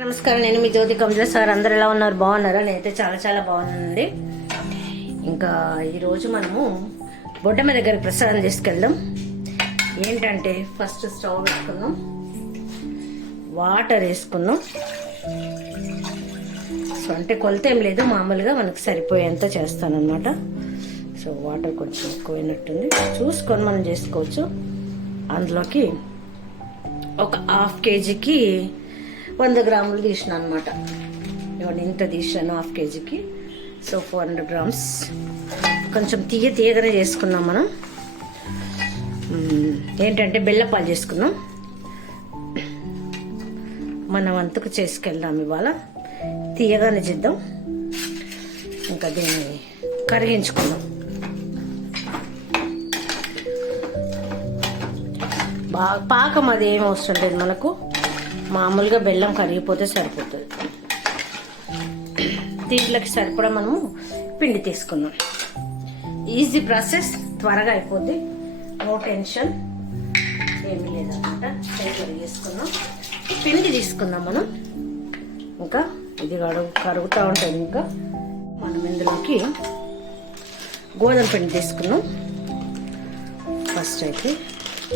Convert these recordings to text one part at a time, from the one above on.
నమస్కారం నేను మీ జ్యోతి కమల సార్. అందరు ఎలా ఉన్నారు? బాగున్నారా? నేనైతే చాలా చాలా బాగున్నానండి. ఇంకా ఈరోజు మనము బొడ్డమ్మ దగ్గర ప్రసాదం తీసుకెళ్దాం ఏంటంటే ఫస్ట్ స్టవ్ వేసుకుందాం. వాటర్ వేసుకుందాం. సో అంటే కొలత ఏం లేదు మామూలుగా మనకు సరిపోయేంత చేస్తానన్నమాట. సో వాటర్ కొంచెం ఎక్కువైనట్టుంది. చూసుకొని మనం చేసుకోవచ్చు. అందులోకి ఒక హాఫ్ కేజీకి వంద గ్రాములు తీసిన అనమాట ఇవ్వండి ఇంత తీసాను హాఫ్ కేజీకి. సో ఫోర్ హండ్రెడ్ గ్రామ్స్ కొంచెం తీయ తీయగానే చేసుకున్నాం మనం. ఏంటంటే బెల్లపాలు చేసుకున్నాం. మన వంతుకు చేసుకెళ్దాం ఇవాళ. తీయగానే చేద్దాం. ఇంకా దీన్ని కరిగించుకుందాం. బాగా పాకం అది ఏం అవసరం లేదు మనకు. మామూలుగా బెల్లం కరిగిపోతే సరిపోతుంది. దీంట్లోకి సరిపడా మనము పిండి తీసుకుందాం. ఈజీ ప్రాసెస్ త్వరగా అయిపోద్ది. నో టెన్షన్ ఏమీ లేదనమాట. చేతులు పిండి తీసుకుందాం మనం. ఇంకా ఇది కడుగు కరుగుతూ ఉంటుంది ఇంకా. మనం ఇందులోకి గోధుమ పిండి తీసుకున్నాం ఫస్ట్ అయితే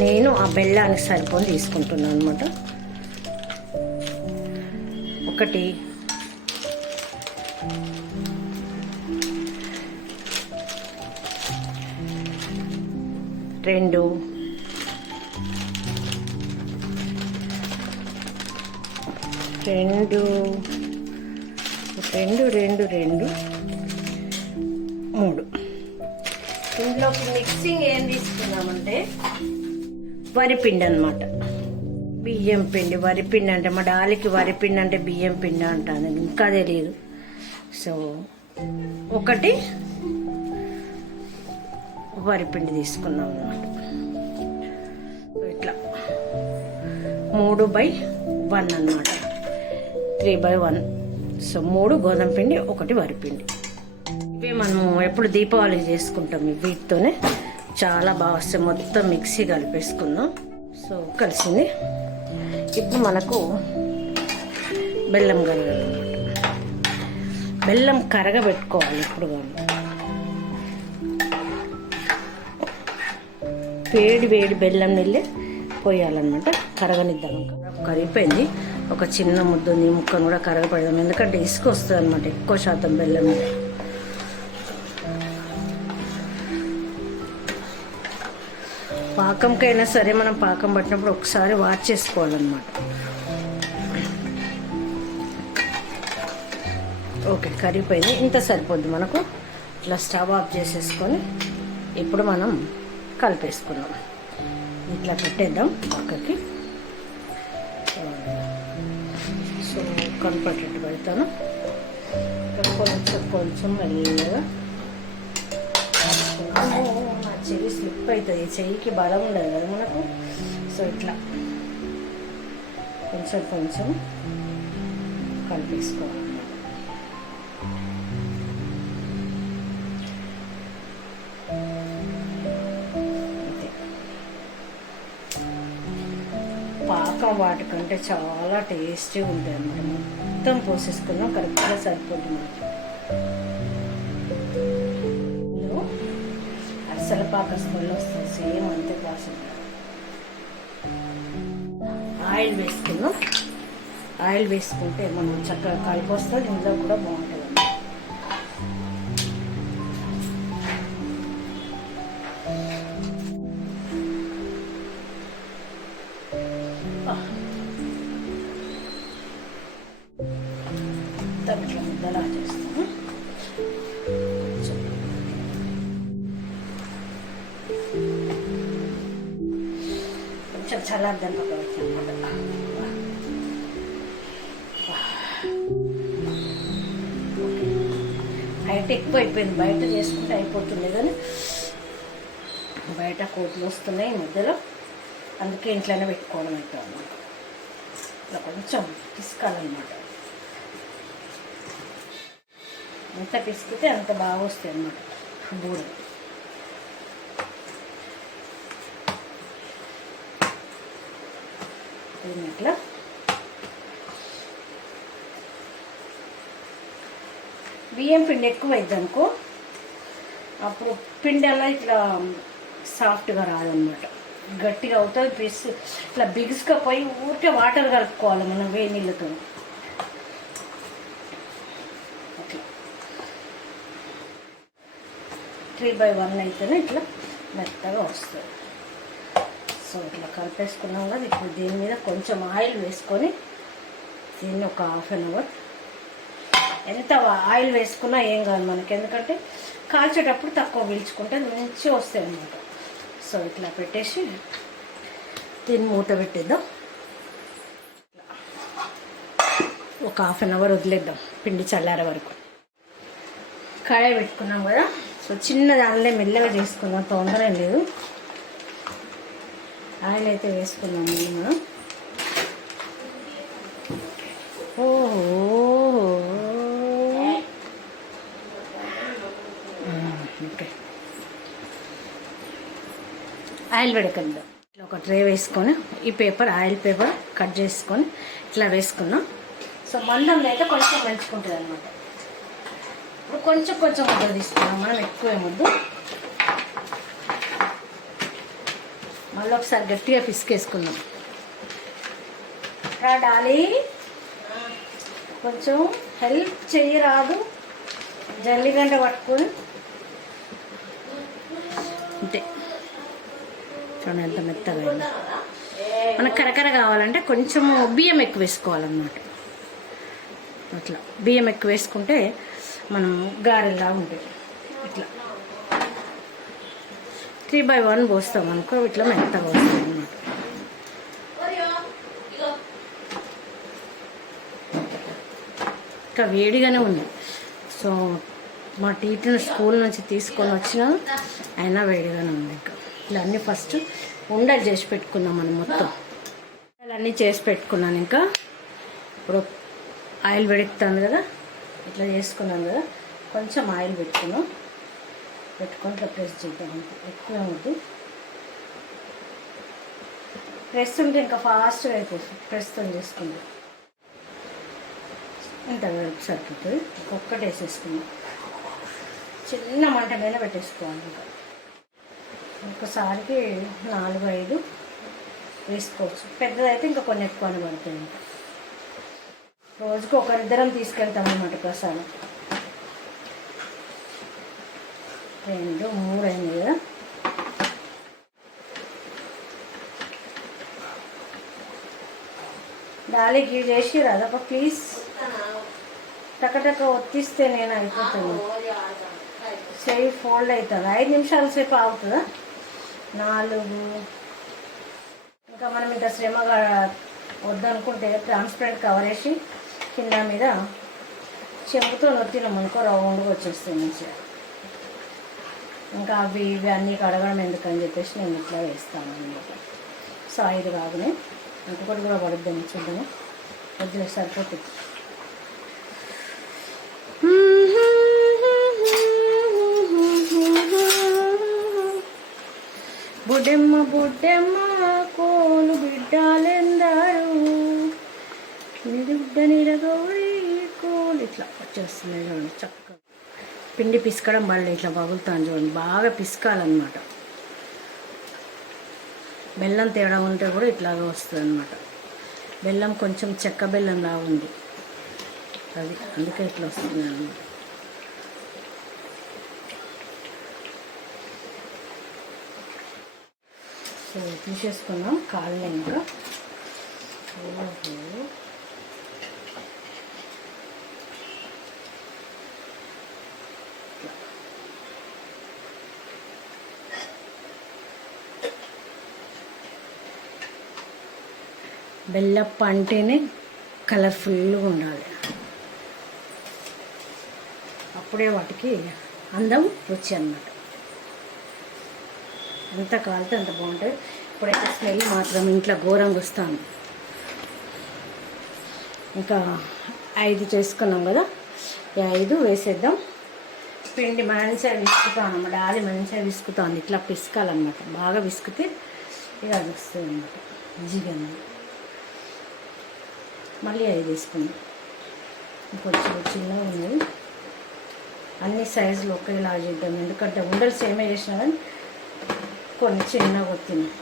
నేను ఆ బెల్లానికి సరిపోని తీసుకుంటున్నాను అనమాట ఒకటి రెండు. రెండు. రెండు రెండు రెండు. మూడు. ఇందులోకి మిక్సింగ్ ఏం తీసుకున్నామంటే? వరిపిండి అనమాట బియ్యం పిండి వరిపిండి అంటే మా డాలికి వరిపిండి అంటే బియ్యం పిండి అంటాను. ఇంకా తెలియదు సో ఒకటి వరిపిండి తీసుకున్నాం అన్నమాట. ఇట్లా. మూడు బై వన్ అన్నమాట. Three by one. సో మూడు గోధుమ పిండి ఒకటి వరిపిండి ఇవే మనము ఎప్పుడు దీపావళి చేసుకుంటాం. వీటితోనే చాలా బాగా వస్తాయి. మొత్తం మిక్సీ కలిపేసుకుందాం. సో కలిసింది. ఇప్పుడు మనకు బెల్లం కరగాలన్నమాట బెల్లం కరగబెట్టుకోవాలి ఇప్పుడు కానీ వేడి వేడి బెల్లం నీళ్ళే పోయాలన్నమాట. కరగనిద్దాం కరిగిపోయింది. ఒక చిన్న ముద్ద నీ ముక్కను కూడా కరగపడదాం. ఎందుకంటే ఇసుక వస్తుంది అనమాట ఎక్కువ శాతం బెల్లం పాకంకైనా సరే మనం పాకం పట్టినప్పుడు ఒకసారి వాచ్ చేసుకోవాలన్నమాట. ఓకే కరిగిపోయింది. ఇంత సరిపోద్ది మనకు. ఇట్లా స్టవ్ ఆఫ్ చేసేసుకొని ఇప్పుడు మనం కలిపేసుకున్నాం ఇట్లా పెట్టేద్దాం పక్కకి. సో కలిపేటట్టు పెడతాను. కొంచెం కొంచెం మెల్లగా. చెయ్యి స్లిప్ అవుతుంది. చెయ్యికి బలం ఉండదు కదా మనకు? సో ఇట్లా. కొంచెం కొంచెం కలిపేసుకోవాలి. పాకం వాటికంటే చాలా టేస్టీగా ఉంటుంది అన్నమాట మొత్తం పోసేసుకున్నాం కరెక్ట్గా సరిపోతుంది. మనకి అసల పాక స్మెల్ వస్తుంది. సేమ్ అంతే ప్రాసెస్ ఆయిల్ వేసుకున్నాం ఆయిల్ వేసుకుంటే మనం చక్కగా కలిపి వస్తుంది ఇందులో కూడా బాగుంటుంది. హైట్ ఎక్కువ అయిపోయింది. బయట చేసుకుంటే అయిపోతుంది కానీ బయట కోట్లు వస్తున్నాయి మధ్యలో. అందుకే ఇంట్లోనే పెట్టుకోవడం అవుతుంది ఇట్లా కొంచెం పిసుకాలన్నమాట ఎంత పిసికితే అంత బాగా వస్తాయి అన్నమాట. బూరెలు. బియ్యం పిండి ఎక్కువ అనుకో అప్పుడు పిండి అలా ఇట్లా సాఫ్ట్గా రాదనమాట. గట్టిగా అవుతుంది పిస్ ఇట్లా బిగుసుకపోయి ఊరికే వాటర్ కలుపుకోవాలి మనం వేడి నీళ్ళతో. త్రీ బై వన్ అయితేనే ఇట్లా మెత్తగా వస్తుంది. సో ఇట్లా కలిపేసుకున్నాం కదా ఇప్పుడు దీని మీద కొంచెం ఆయిల్ వేసుకొని దీన్ని ఒక హాఫ్ అన్ అవర్. ఎంత ఆయిల్ వేసుకున్నా ఏం కాదు మనకి ఎందుకంటే కాల్చేటప్పుడు తక్కువ పీల్చుకుంటే మంచిగా వస్తాయి అన్నమాట. సో ఇట్లా పెట్టేసి దీన్ని మూత పెట్టేద్దాం. ఒక హాఫ్ అన్ అవర్ వదిలేద్దాం పిండి చల్లారే వరకు. కడాయి పెట్టుకున్నాం కదా సో చిన్న దానిలో మెల్లగా చేసుకుందాం తొందర లేదు. ఆయిల్ అయితే వేసుకున్నాం మళ్ళీ మనం. ఓహో ఓకే. ఆయిల్ పెడకందాం ఇట్లా ఒక ట్రే వేసుకొని ఈ పేపర్ ఆయిల్ పేపర్ కట్ చేసుకొని ఇట్లా వేసుకున్నాం సో మందంలో అయితే కొంచెం పెంచుకుంటుంది అనమాట ఇప్పుడు కొంచెం కొంచెం ముద్ద తీసుకున్నాం మనం ఎక్కువ ఏమొద్దు మళ్ళీ ఒకసారి గట్టిగా పిసికేసుకుందాం. రా డాలీ. కొంచెం హెల్ప్ చేయరాదు జల్లిగంట పట్టుకొని. అంతే. చూడండి ఎంత మెత్తగా మనకు కరకర కావాలంటే కొంచెం బియ్యం ఎక్కువ వేసుకోవాలన్నమాట. అట్లా. బియ్యం ఎక్కువ వేసుకుంటే మనం గారెలా ఉంటుంది ఇట్లా. త్రీ బై వన్ పోస్తాం అనుకో ఇట్లా మెత్తగా వస్తుంది అన్నమాట. ఇంకా వేడిగానే ఉంది. సో మా టీచర్ స్కూల్ నుంచి తీసుకొని వచ్చిన అయినా వేడిగానే ఉంది ఇంకా. ఇలా అన్నీ ఫస్ట్ ఉండలు చేసి పెట్టుకున్నాం మనం మొత్తం. అన్నీ చేసి పెట్టుకున్నాను ఇంకా. ఇప్పుడు ఆయిల్ పెడుతుంది కదా ఇట్లా చేసుకున్నాను కదా కొంచెం ఆయిల్ పెట్టుకున్నాం పెట్టుకొని ఇట్లా ప్రెస్ చేద్దాం అంతే. ఎక్కువ వద్దు ప్రెస్ ఉంటే ఇంకా ఫాస్ట్గా అయిపోతుంది. ప్రెస్తో చేసుకుందాం. ఇంత వరకు సరిపోతుంది. ఒక్కటి వేసేసుకుందాం. చిన్న మంట మీద పెట్టేసుకోవాలి ఇంకా. ఒకసారికి నాలుగు ఐదు వేసుకోవచ్చు. పెద్దదైతే ఇంకా కొన్ని ఎక్కువ పడుతుంది రోజుకు ఒకరిద్దరం తీసుకెళ్తాం అన్నమాట ప్రసాదం. రెండు మూడు అయింది కదా? గీ చేసి అదొక ప్లీజ్ టకటక ఒత్తిస్తే నేను అయిపోతాను. చెయ్యి ఫోల్డ్ అవుతుంది ఐదు నిమిషాల సేపు ఆగుతుందా? నాలుగు. ఇంకా మనం ఇంత శ్రమగా వద్దనుకుంటే ట్రాన్స్పరెంట్ కవర్ వేసి కింద మీద చెంపుతో నొత్తినాం అనుకో రౌండ్గా వచ్చేస్తుంది మంచిగా. ఇంకా అవి ఇవి అన్నీ కడగడం ఎందుకని చెప్పేసి నేను ఇట్లా వేస్తాను అనమాట సో ఐదు కాగానే. ఇంకొకటి కూడా పడుద్దాం చూద్దాము. వద్దులే సరిపోతుంది. బుడ్డెమ్మ బుడ్డెమ్మ కోలు బిడ్డాలెందారు? నిరుడ్డ నిరగౌరి కోలు. ఇట్లా వచ్చేస్తున్నాయి చక్కగా. పిండి పిసకడం వల్ల ఇట్లా పగులుతాను చూడండి బాగా పిసకాలన్నమాట. బెల్లం తేడా ఉంటే కూడా ఇట్లాగా వస్తుంది అనమాట బెల్లం కొంచెం చెక్క బెల్లం లాగా ఉంది. అది అందుకే ఇట్లా వస్తుంది అనమాట సో తీసేసుకున్నాం కాళ్ళు ఇంకా. బెల్లప్ప అంటేనే కలర్ఫుల్గా ఉండాలి. అప్పుడే వాటికి అందం రుచి అన్నమాట ఎంత కాలితే అంత బాగుంటుంది. ఇప్పుడైతే స్మెల్ మాత్రం ఇంట్లో ఘోరంగా వస్తాను ఇంకా ఐదు చేసుకున్నాం కదా. ఈ ఐదు వేసేద్దాం. పిండి మంచిగా విసుకుతాను అన్నమాట. డాలి మంచిగా విసుకుతాను ఇట్లా పిసుకాలన్నమాట. బాగా విసుకుతే ఇక అది వస్తుంది అన్నమాట ఈజీగా మళ్ళీ ఐదు తీసుకుంది ఇంకొంచెం చిన్నగా ఉన్నది అన్ని సైజులు ఒకేలా చేద్దాం. ఎందుకంటే ఉండలు సేమే చేసినా కానీ కొన్ని చిన్నగా వచ్చినాయి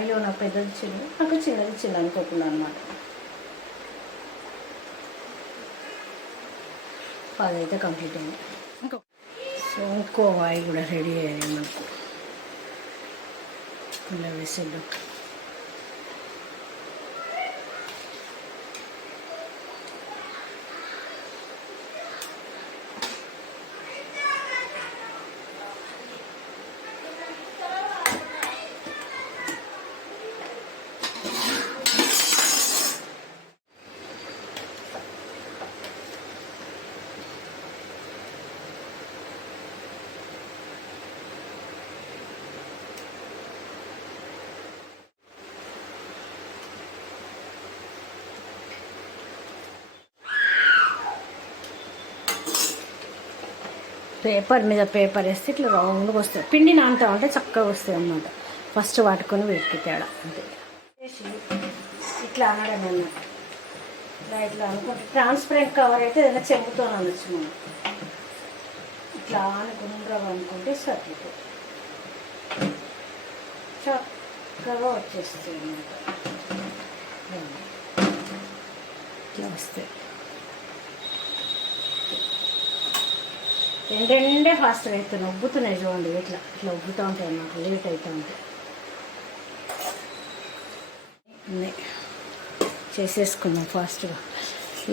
అయ్యో నా పెద్దది చిన్న నాకు చిన్నది చిన్న అనుకోకుండా అనమాట అదైతే కంప్లీట్ అయింది. ఇంకో సో ఇంకో వాయి కూడా రెడీ అయ్యింది నాకు. ఇలా వేసేద్దాం. పేపర్ మీద పేపర్ వేస్తే ఇట్లా రౌండ్గా వస్తాయి. పిండి నానుతా ఉంటే చక్కగా వస్తాయి అన్నమాట. ఫస్ట్ వాటుకొని వీటికి తేడా అంతే. ఇట్లా అనడం అన్నమాట. ఇట్లా ఇట్లా అనుకుంటే ట్రాన్స్పరెంట్ కవర్ అయితే ఏదైనా చెంబుతో అనొచ్చు మనం. ఇట్లా అని అనుకుంటే సర్టిఫికేట్ చక్కగా వచ్చేస్తాయి అన్నమాట. ఇట్లా వస్తాయి. రెండే ఫాస్ట్ అవుతున్నాయి ఉబ్బుతున్నాయి చూడండి ఇట్లా ఇట్లా ఉబ్బుతూ ఉంటాయి అన్నమాట లేట్ అవుతూ ఉంటాయి. చేసేసుకుందాం ఫాస్ట్గా.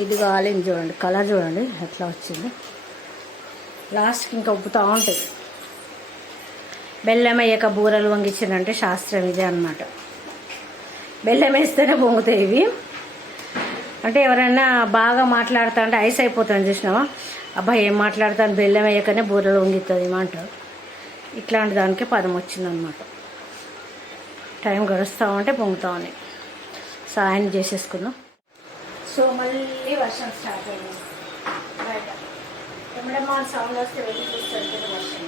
ఇది కాలేదు చూడండి కలర్ చూడండి ఎట్లా వచ్చింది. లాస్ట్కి ఇంకా ఉబ్బుతూ ఉంటుంది బెల్లం వేయక బూరలు వంగించిందంటే శాస్త్రం ఇదే అన్నమాట. బెల్లం వేస్తేనే పొంగుతాయి ఇవి. అంటే ఎవరైనా బాగా మాట్లాడుతా అంటే ఐస్ అయిపోతుందని చూసినావా? అబ్బాయి ఏం మాట్లాడతాను? బెల్లం వేయకనే బూరలు వంగితుంది అంటారు. ఇట్లాంటి దానికే పదం వచ్చిందనమాట టైం గడుస్తూ ఉంటే పొంగుతా ఉన్నాయి. సాయం చేసేసుకున్నాం సో మళ్ళీ వర్షం స్టార్ట్ అయింది. బయట. ఎప్పుడే మా సౌండ్ వస్తే వెళ్ళి చూస్తాను కదా వర్షం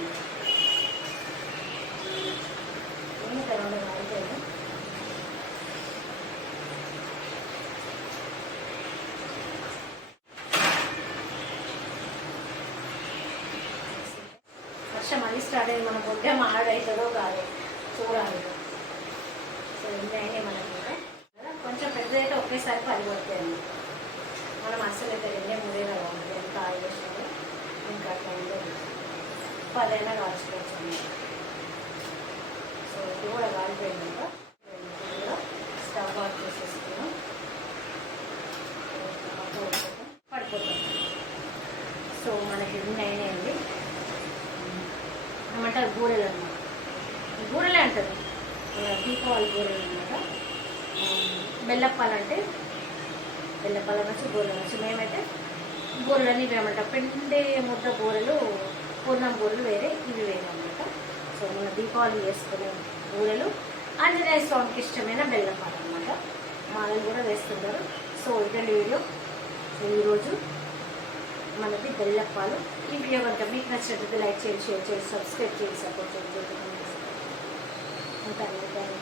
ఏమి తెరవడం అయిపోయింది వర్షం మళ్ళీ స్టార్ట్ అయింది మన బొడ్డ మాడవుతుందో కాదు చూడాలి. సో ఇన్ని అయినాయి మనకి కొంచెం పెద్ద అయితే ఒకేసారి పది పడతాయండి మనం అసలు అయితే రెండే మూడే కదా ఎంత ఆయిల్ వేసినా ఇంకా అట్లా ఉండదు పదైనా కాల్చుకోవచ్చు అన్నమాట. సో ఇది కూడా కాలిపోయింది ఇంకా ఇది కూడా స్టవ్ ఆఫ్ చేసేసుకున్నాం పడిపోతాం సో మనకి ఇన్ని అయినాయండి ఏమంటారు బూరెలు అన్నమాట బూరెలే అంటారు మన దీపావళి బూరెలు అనమాట చెప్పాలంటే అంటే నుంచి అనొచ్చు బూరెలు అనొచ్చు మేమైతే బూరెలని ఏమంటాం పిండే ముద్ద బూరెలు పూర్ణం బూరెలు వేరే ఇవి వేరే అనమాట సో మన దీపావళి చేసుకునే బూరెలు ఆంజనేయ స్వామికి ఇష్టమైన బెల్లప్పాలు అనమాట మాలలు కూడా వేస్తున్నారు సో ఇదండి వీడియో. ఈరోజు మనకి బెల్లప్పాలు ఈ వీడియో కనుక మీకు నచ్చినట్లయితే లైక్ చేయండి షేర్ చేయండి సబ్స్క్రైబ్ చేయండి సపోర్ట్ చేయండి. ఉంటాను థ్యాంక్ యూ